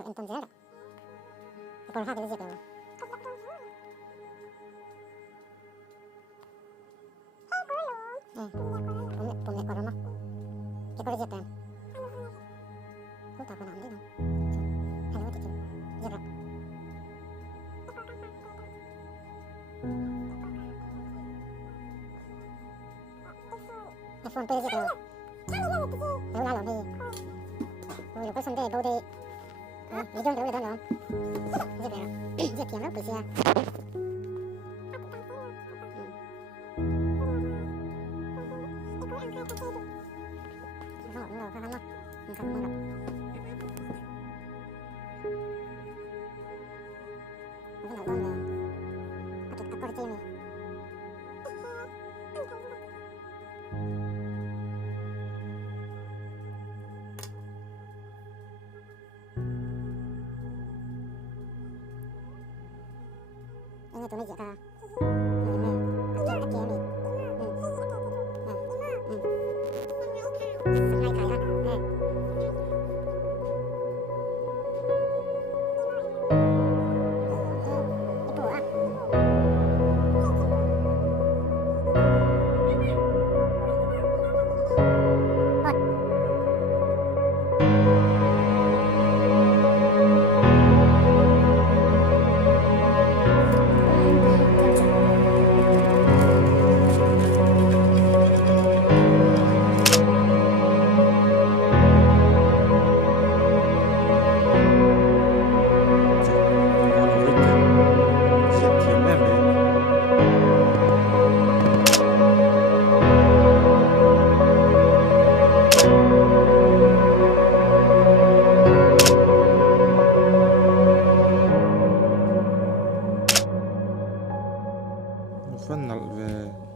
Lo entonces por hak edecek ama. Pumle koruma. Ke করে যেতাম তখন আমি দিলাম হ্যালো দিচ্ছি জেরা ফোন পেয়ে যেতে রোলা লো ভাই ওই পছন্দ বউদে ভিডিও রে দাও যে কি আমরা পয়সা ini tuh aja kak فنل